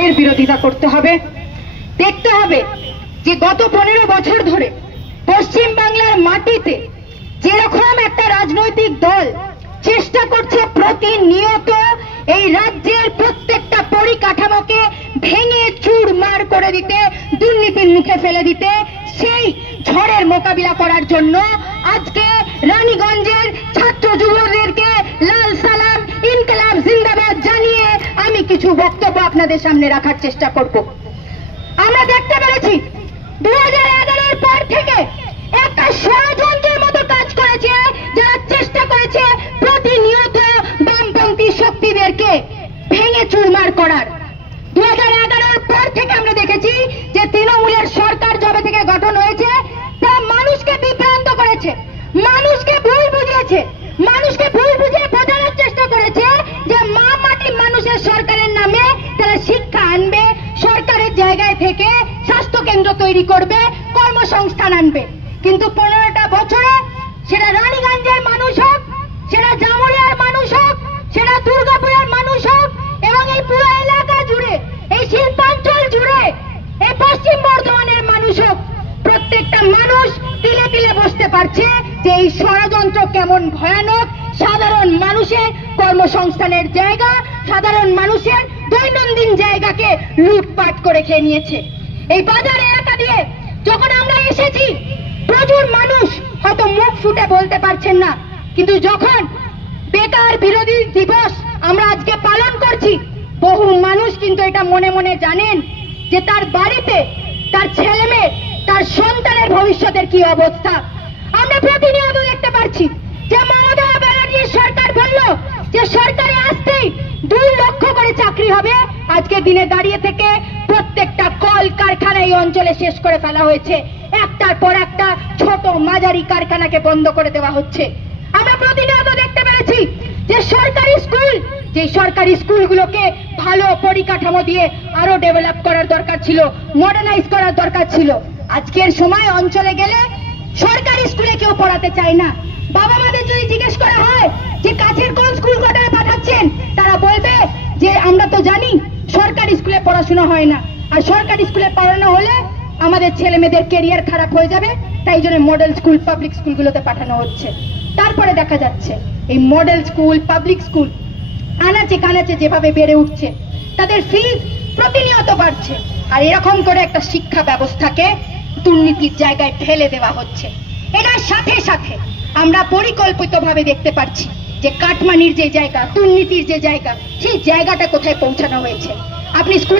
ঝড়ের বিরোধিতা করতে হবে। দেখতে হবে যে গত 15 বছর ধরে পশ্চিম বাংলার মাটিতে যেরকম একটা রাজনৈতিক দল চেষ্টা করছে প্রতিনিয়ত এই রাজ্যের প্রত্যেকটা পরিকাঠামোকে ভেঙে চুরমার করে দিতে, দুর্নীতির মুখে ফেলে দিতে, সেই ঝড়ের মোকাবিলা করার জন্য আজকে রানীগঞ্জের ছাত্র যুবদেরকে লাল সালাম, ইনকলাব জিন্দাবাদ জানিয়ে আমি কিছু বক্তব্য আপনাদের সামনে রাখার চেষ্টা করব। আমরা দেখতে পেরেছি 2011-এর পর থেকে একটা ষড়যন্ত্রের মতো কাজ করেছে, যারা চেষ্টা করেছে প্রতিনিয়ত বামপন্থী শক্তিদেরকে ভেঙে চুরমার করার। 2011-এর পর থেকে আমরা দেখেছি যে তৃণমূলের সরকার যবে থেকে গঠন হয়েছে তারা মানুষকে বিভ্রান্ত করেছে, মানুষকে ভুল বুঝিয়েছে, মানুষকে ভুল বুঝিয়ে বোঝানোর চেষ্টা করেছে যে মা মাটি মানুষের সরকারের নামে তারা শিক্ষা আনবে, সরকারের জায়গায় থেকে স্বাস্থ্য কেন্দ্র তৈরি করবে, কর্মসংস্থান আনবে। কিন্তু 15টা বছরে সেটা রানীগঞ্জের মানুষ হোক, সেটা জামুরিয়ার মানুষ হোক, সেটা দুর্গাপুরের মানুষ হোক, এবং এই পুরো এলাকা জুড়ে, এই শিল্পাঞ্চল জুড়ে, এই পশ্চিম বর্ধমানের মানুষ হোক, প্রত্যেকটা মানুষ তিলে তিলে বসতে পারছে যে এই ষড়যন্ত্র কেমন ভয়ানক। সাধারণ মানুষের কর্মসংস্থানের জায়গা, সাধারণ মানুষের দৈনন্দিন জায়গাকে লুটপাট করে খেয়ে নিয়েছে। এই বাজার এলাকা দিয়ে যখন আমরা এসেছি, প্রচুর মানুষ হয়তো মুখ ফুটে বলতে পারছেন না, কিন্তু যখন বেকার বিরোধী দিবস আমরা আজকে পালন করছি, বহু মানুষ কিন্তু এটা মনে মনে জানেন যে তার বাড়িতে তার ছেলে মেয়ে, তার সন্তানের ভবিষ্যতের কি অবস্থা। আমরা প্রতিনিয়ত দেখতে পাচ্ছি যে মমতা ব্যানার্জির সরকার বলল যে সরকারে আসতেই 2 লক্ষ করে চাকরি হবে। আজকে দিনে দাঁড়িয়ে থেকে প্রত্যেকটা কল কারখানা এই অঞ্চলে শেষ করে ফেলা হয়েছে, একটার পর একটা ছোট মাঝারি কারখানাকে বন্ধ করে দেওয়া হচ্ছে। আমরা প্রতিনিয়ত দেখতে পেরেছি যে সরকারি স্কুল, যে সরকারি স্কুলগুলোকে ভালো পরিকাঠামো দিয়ে আরো ডেভেলপ করার দরকার ছিল, মডার্নাইজ করার দরকার ছিল। আজকের সময় অঞ্চলে গেলে সরকারি স্কুলে কেউ পড়াতে চায় না। বাবা মাদের যদি জিজ্ঞেস করা হয় যে কাছের কোন স্কুল কোয়ার্টারে পাঠাচ্ছেন, তারা বলবে যে আমরা তো জানি সরকারি স্কুলে পড়াশোনা হয় না, আর সরকারি স্কুলে পড়ানো হলে আমাদের ছেলে মেয়েদের ক্যারিয়ার খারাপ হয়ে যাবে, তাই জন্য মডেল স্কুল, পাবলিক স্কুলগুলোতে পাঠানো হচ্ছে। তারপরে দেখা যাচ্ছে এই মডেল স্কুল, পাবলিক স্কুল আনাচে কানাচে যেভাবে বেড়ে উঠছে, তাদের ফিজ প্রতিনিয়ত বাড়ছে, আর এরকম করে একটা শিক্ষা ব্যবস্থাকে দুর্নীতির জায়গায় ঠেলে দেওয়া হচ্ছে। এটার সাথে সাথে আমরা পরিকল্পিতভাবে দেখতে পাচ্ছি যে কাটমানির যে জায়গা, দুর্নীতির যে জায়গা, সেই জায়গাটা কোথায় পৌঁছানো হয়েছে। আপনি স্কুল